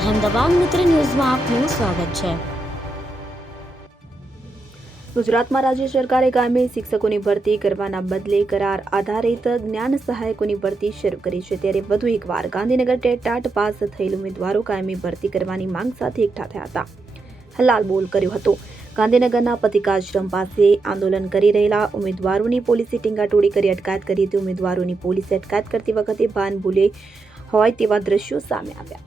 અહેમદાબાદ મિત્ર ન્યૂઝમાં આપનું સ્વાગત છે. ગુજરાતમાં રાજ્ય સરકારે ગામે શિક્ષકોની ભરતી કરવાના બદલે કરાર આધારિત જ્ઞાન સહાયકોની ભરતી શરૂ કરી છે. ત્યારે વધુ એકવાર ગાંધીનગર ટેટાટ પાસ થયેલ ઉમેદવારો કાયમી ભરતી કરવાની માંગ સાથે એકઠા થયા હતા. હલાલ બોલ કર્યો હતો. ગાંધીનગરના પતિકાશ્રમ પાસે આંદોલન કરી રહેલા ઉમેદવારોની પોલીસે ટીંગાટોળી કરી અટકાયત કરી હતી. ઉમેદવારોની પોલીસે અટકાયત કરતી વખતે ભાન ભૂલે હોય તેવા દ્રશ્યો સામે આવ્યા.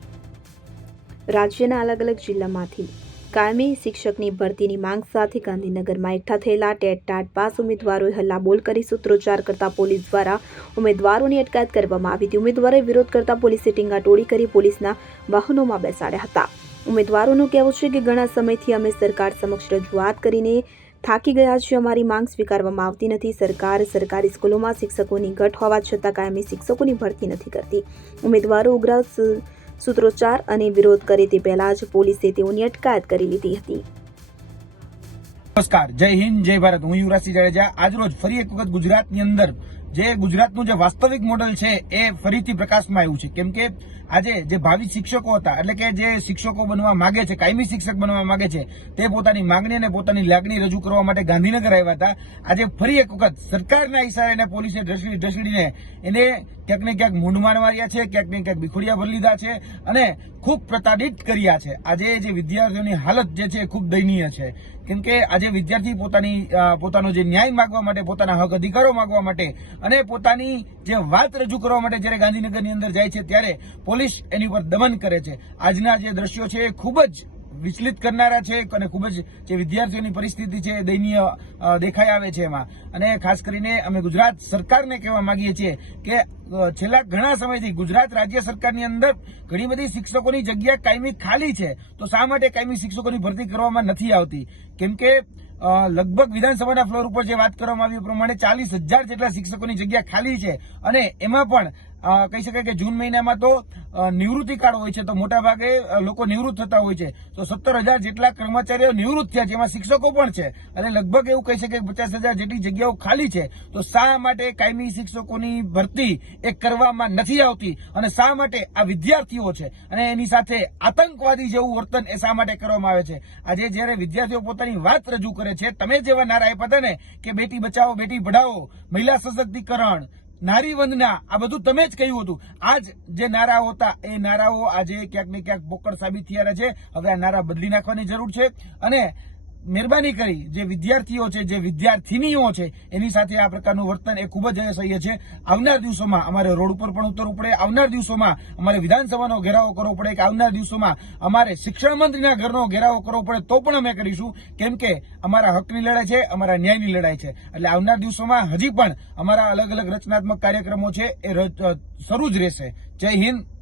રાજ્યના અલગ અલગ જિલ્લામાંથી કાયમી શિક્ષકની ભરતીની માંગ સાથે ગાંધીનગરમાં એકઠા થયેલા ટેટ ટાટ પાસ ઉમેદવારોએ હલ્લાબોલ કરી સૂત્રોચ્ચાર કરતા પોલીસ દ્વારા ઉમેદવારોની અટકાયત કરવામાં આવી હતી. ઉમેદવારોએ વિરોધ કરતા પોલીસે ટીંગાટોળી કરી પોલીસના વાહનોમાં બેસાડ્યા હતા. ઉમેદવારોનું કહેવું છે કે ઘણા સમયથી અમે સરકાર સમક્ષ રજૂઆત કરીને થાકી ગયા છે અમારી માંગ સ્વીકારવામાં આવતી નથી. સરકાર સરકારી સ્કૂલોમાં શિક્ષકોની ઘટ હોવા છતાં કાયમી શિક્ષકોની ભરતી નથી કરતી. ઉમેદવારો ઉગ્ર સૂત્રોચ્ચાર અને વિરોધ કરે તે પહેલા જ પોલીસે તેઓની અટકાયત કરી લીધી હતી. નમસ્કાર. જય હિન્દ, જય ભારત. હું યુવરાજસિંહ જાડેજા. આજરોજ ફરી એક વખત ગુજરાતની અંદર જે ગુજરાતનું જે વાસ્તવિક મોડલ છે એ ફરીથી પ્રકાશમાં આવ્યું છે. કેમ કે આજે જે ભાવિ શિક્ષકો હતા, એટલે કે જે શિક્ષકો બનવા માંગે છે, કાયમી શિક્ષક બનવા માંગે છે, તે પોતાની માંગણી અને પોતાની લાગણી રજૂ કરવા માટે ગાંધીનગર આવ્યા હતા. આજે ફરી એક વખત સરકારના ઇશારે એને પોલીસે ઢસડી ઢસડીને એને ક્યાંક ને ક્યાંક મૂંઢમાર માર્યા છે, ક્યાંક ને ક્યાંક બિખોડિયા ભરી લીધા છે અને ખૂબ પ્રતાડિત કર્યા છે. આજે જે વિદ્યાર્થીઓની હાલત જે છે ખૂબ દયનીય છે. કેમ કે આજે વિદ્યાર્થી પોતાની પોતાનો જે ન્યાય માંગવા માટે, પોતાના હક અધિકારો માંગવા માટે અને પોતાની જે વાત રજૂ કરવા માટે જ્યારે ગાંધીનગરની અંદર જાય છે ત્યારે પોલીસ એની ઉપર દમન કરે છે. આજના જે દ્રશ્યો છે એ ખૂબ જ વિચલિત કરનારા છે અને ખૂબ જ જે વિદ્યાર્થીઓની પરિસ્થિતિ છે દયનીય દેખાઈ આવે છે એમાં. અને ખાસ કરીને અમે ગુજરાત સરકારને કહેવા માંગીએ છીએ કે છેલ્લા ઘણા સમયથી ગુજરાત રાજ્ય સરકારની અંદર ઘણી બધી શિક્ષકોની જગ્યા કાયમી ખાલી છે. તો શા માટે કાયમી શિક્ષકોની ભરતી કરવામાં નથી આવતી? કેમ કે લગભગ વિધાનસભાના ફ્લોર ઉપર જે વાત કરવામાં આવી પ્રમાણે ચાલીસ હજાર જેટલા શિક્ષકોની જગ્યા ખાલી છે. અને એમાં પણ કહી શકાય કે જૂન મહિનામાં તો નિવૃત્તિ કાર્ડ હોય છે, તો મોટા ભાગે લોકો નિવૃત્ત થતા હોય છે. તો સત્તર હજાર જેટલા કર્મચારીઓ નિવૃત્ત થયા છે. એમાં શિક્ષકો પણ છે. અને લગભગ એવું કહી શકે પચાસ હજાર જેટલી જગ્યાઓ ખાલી છે. તો શા માટે કાયમી શિક્ષકોની ભરતી એ કરવામાં નથી આવતી? અને શા માટે આ વિદ્યાર્થીઓ છે? અને એની સાથે આતંકવાદી જેવું વર્તન એ શા માટે કરવામાં આવે છે? આજે જ્યારે વિદ્યાર્થીઓ પોતાની વાત રજૂ કરે છે, તમે જેવા નારા આપ્યા હતા ને, કે બેટી બચાવો, બેટી પઢાઓ મહિલા સશક્તિકરણ નારી વંદના આ બધું તમે જ કહ્યું હતું. આજ જે નારાઓ હતા, એ નારાઓ આજે ક્યાંક ને ક્યાંક પોકળ સાબિત થયા છે. હવે આ નારા બદલી નાખવાની જરૂર છે. અને મહેરબાની કરી જે વિદ્યાર્થીઓ છે, જે વિદ્યાર્થીનીઓ છે, એની સાથે આ પ્રકારનું વર્તન એ ખૂબ જ અસહ્ય છે. આવનાર દિવસોમાં અમારે રોડ ઉપર પણ ઉતરવું પડે. આવનાર દિવસોમાં અમારે વિધાનસભાનો ઘેરાવો કરવો પડે કે આવનાર દિવસોમાં અમારે શિક્ષણ મંત્રીના ઘરનો ઘેરાવો કરવો પડે તો પણ અમે કરીશું. કેમ કે અમારા હકની લડાઈ છે, અમારા ન્યાયની લડાઈ છે. એટલે આવનાર દિવસોમાં હજી પણ અમારા અલગ અલગ રચનાત્મક કાર્યક્રમો છે, એ શરૂ જ રહેશે. જય હિન્દ.